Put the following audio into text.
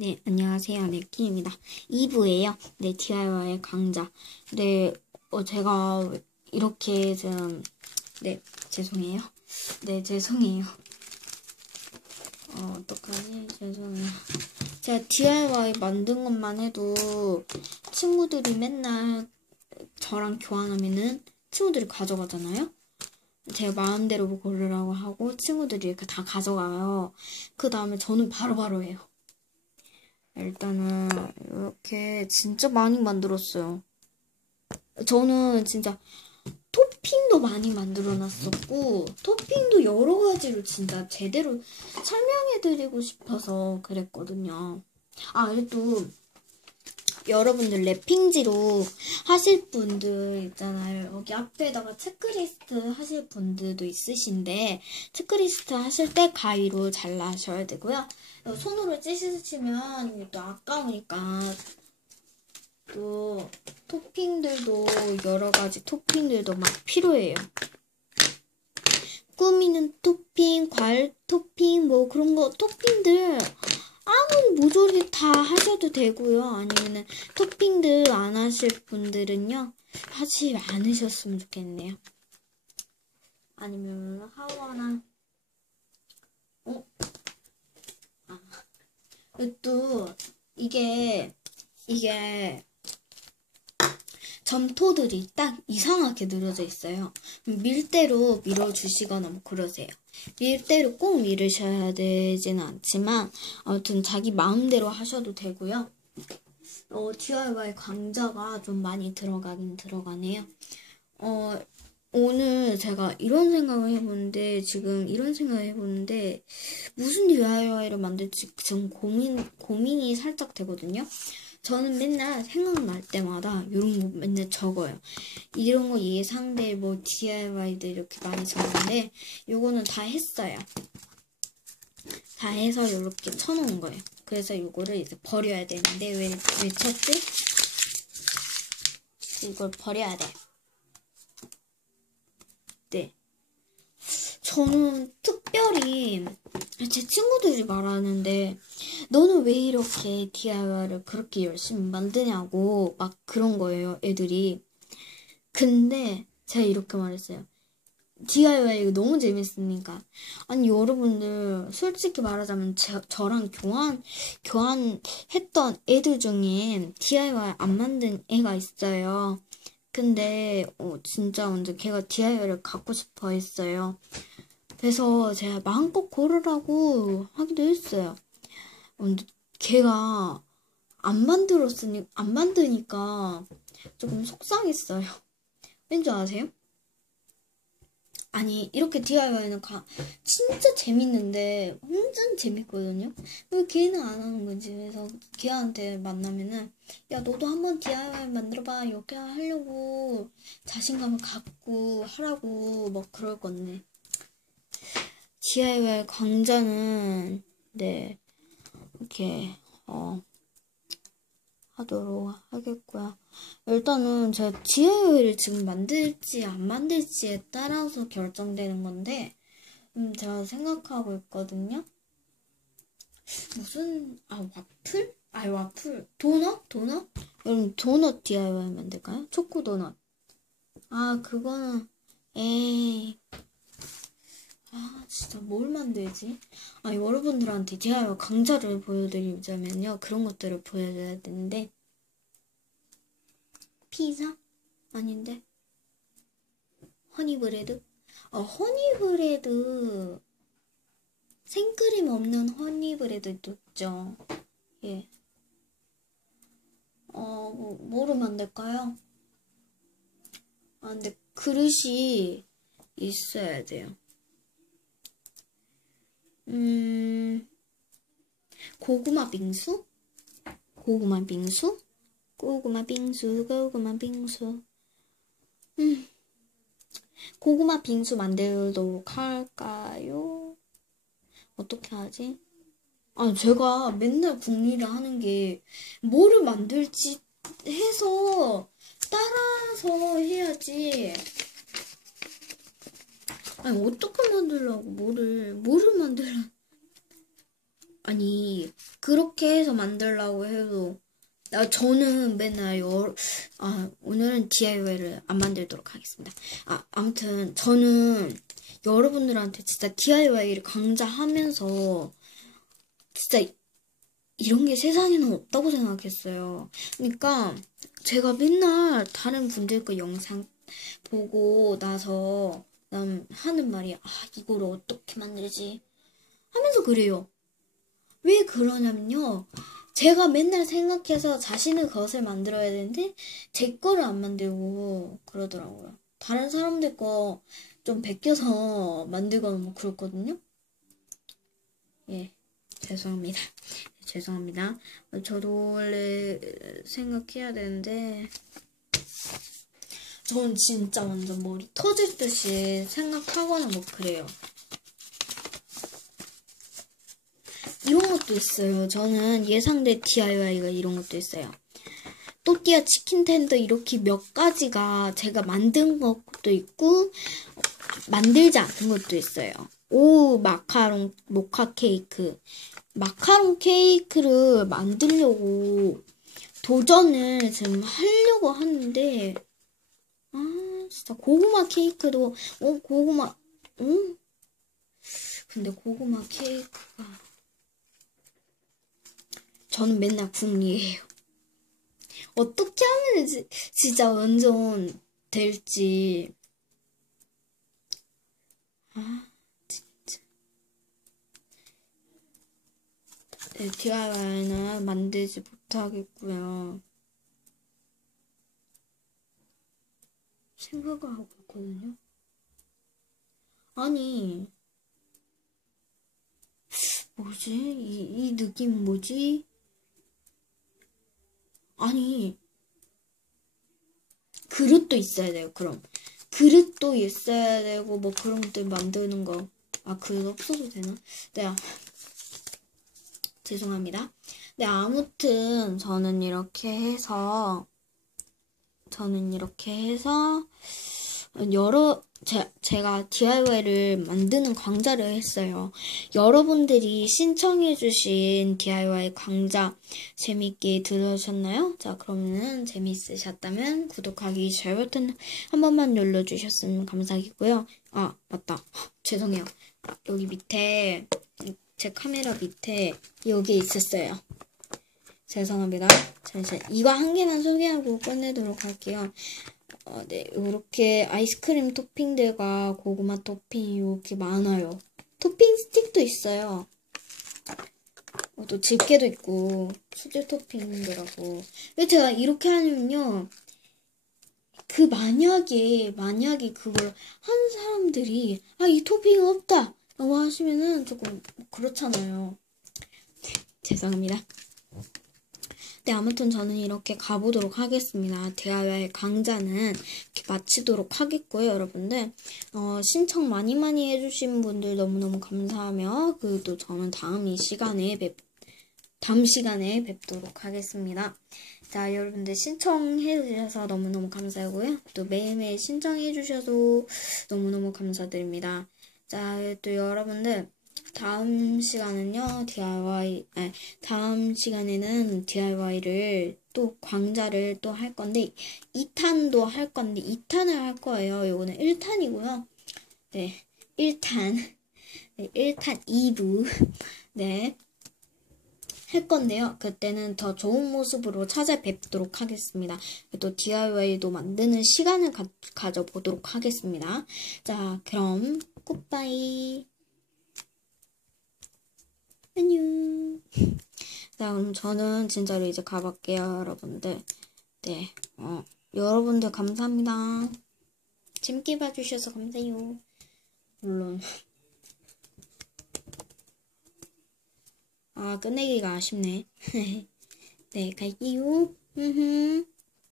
네, 안녕하세요. 네, 키입니다. 2부예요. 네, DIY 강좌. 네, 어, 제가 이렇게 좀, 네, 죄송해요. 네, 죄송해요. 어, 어떡하지? 죄송해요. 제가 DIY 만든 것만 해도 친구들이 맨날 저랑 교환하면은 친구들이 가져가잖아요? 제가 마음대로 고르라고 하고 친구들이 이렇게 다 가져가요. 그 다음에 저는 바로바로 해요. 일단은 이렇게 진짜 많이 만들었어요. 저는 진짜 토핑도 많이 만들어 놨었고 토핑도 여러 가지로 진짜 제대로 설명해 드리고 싶어서 그랬거든요. 아, 그리고 여러분들 랩핑지로 하실 분들 있잖아요. 여기 앞에다가 체크리스트 하실 분들도 있으신데 체크리스트 하실 때 가위로 잘라셔야 되고요. 손으로 찢으시면 또 아까우니까 또 토핑들도 여러 가지 토핑들도 막 필요해요. 꾸미는 토핑, 과일 토핑, 뭐 그런 거 토핑들 아무리 모조리 다 하셔도 되고요. 아니면은 토핑들 안 하실 분들은요. 하지 않으셨으면 좋겠네요. 아니면 하거나 어? 아. 또 이게 이게 점토들이 딱 이상하게 늘어져 있어요. 밀대로 밀어주시거나 뭐 그러세요. 밀대로 꼭 밀으셔야 되지는 않지만 아무튼 자기 마음대로 하셔도 되고요. 어, DIY 강좌가 좀 많이 들어가긴 들어가네요. 어, 오늘 제가 이런 생각을 해보는데 지금 이런 생각을 해보는데 무슨 DIY를 만들지 지금 고민 고민이 살짝 되거든요. 저는 맨날 생각날 때마다 이런 거 맨날 적어요. 이런 거 예상될 뭐 DIY들 이렇게 많이 적는데 요거는 다 했어요. 다 해서 이렇게 쳐놓은 거예요. 그래서 요거를 이제 버려야 되는데 왜, 왜 쳤지? 이걸 버려야 돼. 네. 저는 특별히 제 친구들이 말하는데 너는 왜 이렇게 DIY를 그렇게 열심히 만드냐고 막 그런 거예요 애들이. 근데 제가 이렇게 말했어요. DIY 이거 너무 재밌으니까. 아니 여러분들 솔직히 말하자면 제, 저랑 교환 교환했던 애들 중에 DIY 안 만든 애가 있어요. 근데 어, 진짜 완전 걔가 DIY를 갖고 싶어 했어요 그래서 제가 마음껏 고르라고 하기도 했어요. 근데 걔가 안 만들었으니, 안 만드니까 조금 속상했어요. 왠지 아세요? 아니, 이렇게 DIY는 가, 진짜 재밌는데, 완전 재밌거든요? 왜 걔는 안 하는 거지? 그래서 걔한테 만나면은, 야, 너도 한번 DIY 만들어봐. 이렇게 하려고 자신감을 갖고 하라고 막 그럴 건데. DIY 강좌는 네 이렇게 어 하도록 하겠고요. 일단은 제가 DIY를 지금 만들지 안 만들지에 따라서 결정되는 건데 음 제가 생각하고 있거든요. 무슨 아 와플? 아 와플 도넛? 도넛? 여러분 도넛 DIY 만들까요? 초코 도넛. 아 그거는 에이 뭘 만들지? 아, 여러분들한테 DIY 강좌를 보여드리자면요. 그런 것들을 보여줘야 되는데. 피자? 아닌데. 허니브레드? 어, 허니브레드. 생크림 없는 허니브레드도 있죠. 예. 어, 뭐, 뭐로 만들까요? 아, 근데 그릇이 있어야 돼요. 음, 고구마 빙수? 고구마 빙수? 고구마 빙수, 고구마 빙수. 음, 고구마 빙수 만들도록 할까요? 어떻게 하지? 아, 제가 맨날 궁리를 하는 게 뭐를 만들지 해서 따라서 해야지. 아니 어떻게 만들라고 뭐를 뭐를 만들라 아니 그렇게 해서 만들라고 해도 나 저는 맨날 여러 아 오늘은 DIY를 안 만들도록 하겠습니다. 아 아무튼 저는 여러분들한테 진짜 DIY를 강좌하면서 진짜 이런 게 세상에는 없다고 생각했어요. 그러니까 제가 맨날 다른 분들 거 영상 보고 나서 난 하는 말이 아 이걸 어떻게 만들지 하면서 그래요. 왜 그러냐면요. 제가 맨날 생각해서 자신의 것을 만들어야 되는데 제 거를 안 만들고 그러더라고요. 다른 사람들 거 좀 베껴서 만들거나 뭐 그렇거든요. 예, 죄송합니다. 죄송합니다. 저도 원래 생각해야 되는데 전 진짜 완전 머리 터질 듯이 생각하거나 뭐 그래요. 이런 것도 있어요. 저는 예상된 DIY가 이런 것도 있어요. 또띠아 치킨 텐더 이렇게 몇 가지가 제가 만든 것도 있고 만들지 않은 것도 있어요. 오 마카롱 모카 케이크 마카롱 케이크를 만들려고 도전을 지금 하려고 하는데 아 진짜 고구마 케이크도 어 고구마 응? 근데 고구마 케이크가 저는 맨날 궁리해요. 어떻게 하면 지, 진짜 완전 될지. 아, 진짜. 네, DIY는 만들지 못하겠고요. 생각을 하고 있거든요. 아니, 뭐지? 이, 이 느낌 뭐지? 아니, 그릇도 있어야 돼요, 그럼. 그릇도 있어야 되고, 뭐 그런 것들 만드는 거. 아, 그릇 없어도 되나? 네, 아, 죄송합니다. 네, 아무튼, 저는 이렇게 해서, 저는 이렇게 해서, 여러, 제, 제가 DIY를 만드는 강좌를 했어요. 여러분들이 신청해주신 DIY 강좌 재밌게 들으셨나요? 자, 그러면은 재밌으셨다면 구독하기, 좋아요 버튼 한 번만 눌러주셨으면 감사하겠고요. 아, 맞다. 죄송해요. 아, 여기 밑에, 제 카메라 밑에 여기 있었어요. 죄송합니다. 잠시 이거 한 개만 소개하고 끝내도록 할게요. 어, 네, 이렇게 아이스크림 토핑들과 고구마 토핑 이렇게 많아요. 토핑 스틱도 있어요. 어, 또 집게도 있고 수제 토핑들하고. 왜 제가 이렇게 하냐면요. 그 만약에 만약에 그걸 한 사람들이 아 이 토핑 없다 라고 하시면은 조금 그렇잖아요. 네, 죄송합니다. 네, 아무튼 저는 이렇게 가보도록 하겠습니다. 대화의 강좌는 마치도록 하겠고요, 여러분들. 어, 신청 많이 많이 해주신 분들 너무너무 감사하며, 그또 저는 다음 이 시간에 뵙, 다음 시간에 뵙도록 하겠습니다. 자, 여러분들 신청해주셔서 너무너무 감사하고요. 또 매일매일 신청해주셔서 너무너무 감사드립니다. 자, 또 여러분들, 다음 시간은요, DIY, 아니, 다음 시간에는 DIY를 또 광자를 또 할 건데, 2탄도 할 건데, 2탄을 할 거예요. 요거는 1탄이고요. 네, 1탄. 네, 1탄 2부. 네. 할 건데요. 그때는 더 좋은 모습으로 찾아뵙도록 하겠습니다. 또 DIY도 만드는 시간을 가, 가져보도록 하겠습니다. 자, 그럼 굿바이. 안녕. 자, 그럼 저는 진짜로 이제 가볼게요, 여러분들. 네, 어, 여러분들 감사합니다. 재밌게 봐주셔서 감사해요. 물론. 아, 끝내기가 아쉽네. 네, 갈게요.